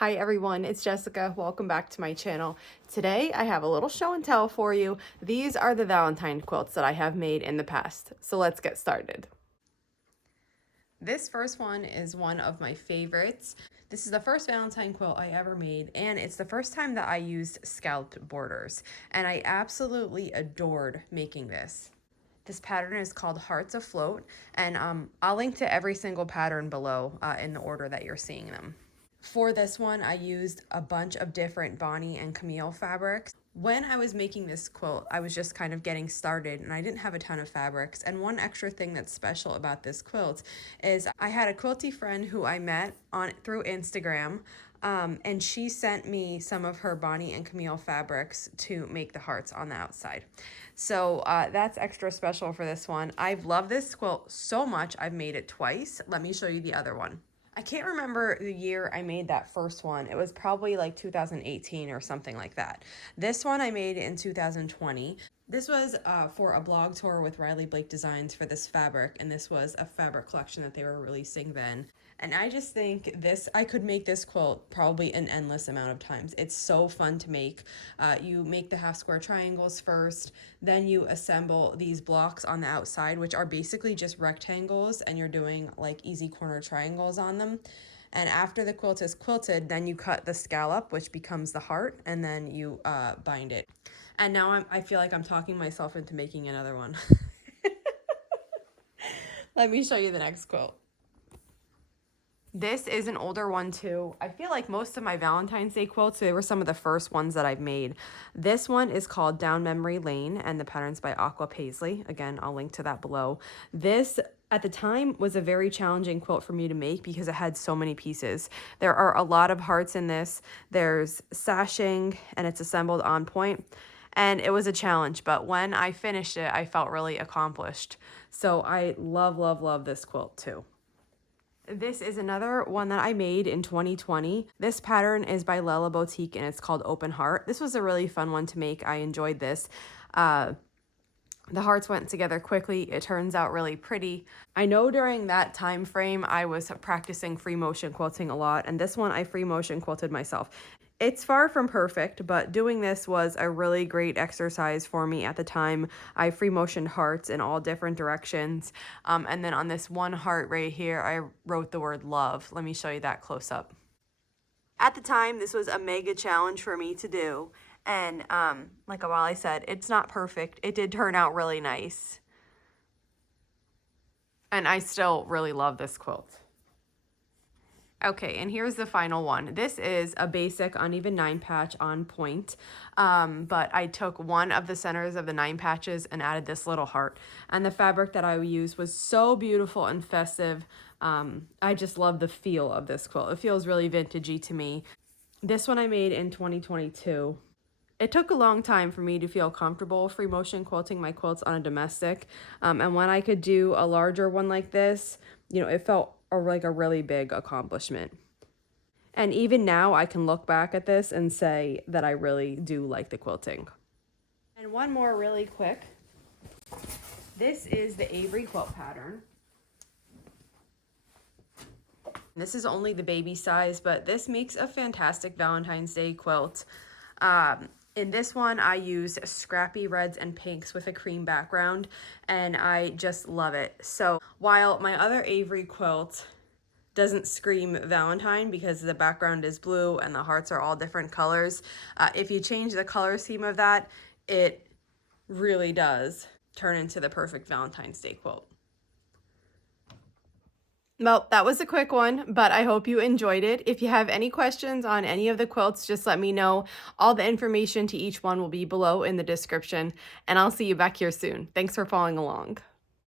Hi everyone, it's Jessica. Welcome back to my channel. Today I have a little show and tell for you. These are the Valentine quilts that I have made in the past. So let's get started. This first one is one of my favorites. This is the first Valentine quilt I ever made, and it's the first time that I used scalloped borders, and I absolutely adored making this. This pattern is called Hearts Afloat, and I'll link to every single pattern below in the order that you're seeing them. For this one, I used a bunch of different Bonnie and Camille fabrics. When I was making this quilt, I was just kind of getting started and I didn't have a ton of fabrics. And one extra thing that's special about this quilt is I had a quilty friend who I met through Instagram, and she sent me some of her Bonnie and Camille fabrics to make the hearts on the outside. So that's extra special for this one. I've loved this quilt so much, I've made it twice. Let me show you the other one. I can't remember the year I made that first one. It was probably like 2018 or something like that. This one I made in 2020. This was for a blog tour with Riley Blake Designs for this fabric, and this was a fabric collection that they were releasing then. And I just think I could make this quilt probably an endless amount of times. It's so fun to make. You make the half square triangles first, then you assemble these blocks on the outside, which are basically just rectangles, and you're doing like easy corner triangles on them. And after the quilt is quilted, then you cut the scallop, which becomes the heart, and then you bind it. And now I feel like I'm talking myself into making another one. Let me show you the next quilt. This is an older one too. I feel like most of my Valentine's Day quilts, they were some of the first ones that I've made. This one is called Down Memory Lane, and the pattern's by Aqua Paisley. Again, I'll link to that below. This, at the time, was a very challenging quilt for me to make because it had so many pieces. There are a lot of hearts in this. There's sashing, and it's assembled on point. And it was a challenge, but when I finished it, I felt really accomplished. So I love, love, love this quilt too. This is another one that I made in 2020. This pattern is by Lella Boutique and it's called Open Heart. This was a really fun one to make. I enjoyed this. The hearts went together quickly. It turns out really pretty. I know during that time frame I was practicing free motion quilting a lot, and this one I free motion quilted myself. It's far from perfect, but doing this was a really great exercise for me at the time. I free motioned hearts in all different directions. And then on this one heart right here, I wrote the word love. Let me show you that close up. At the time, this was a mega challenge for me to do. And like while I said, it's not perfect. It did turn out really nice. And I still really love this quilt. Okay, and here's the final one. This is a basic uneven 9 patch on point, but I took one of the centers of the 9 patches and added this little heart. And the fabric that I used was so beautiful and festive. I just love the feel of this quilt. It feels really vintagey to me. This one I made in 2022. It took a long time for me to feel comfortable free motion quilting my quilts on a domestic. And when I could do a larger one like this, you know, it felt like a really big accomplishment. And even now I can look back at this and say that I really do like the quilting. And one more really quick. This is the Avery quilt pattern. This is only the baby size, but this makes a fantastic Valentine's Day quilt. In this one, I use scrappy reds and pinks with a cream background, and I just love it. So while my other Avery quilt doesn't scream Valentine because the background is blue and the hearts are all different colors, if you change the color scheme of that, it really does turn into the perfect Valentine's Day quilt. Well, that was a quick one, but I hope you enjoyed it. If you have any questions on any of the quilts, just let me know. All the information to each one will be below in the description, and I'll see you back here soon. Thanks for following along.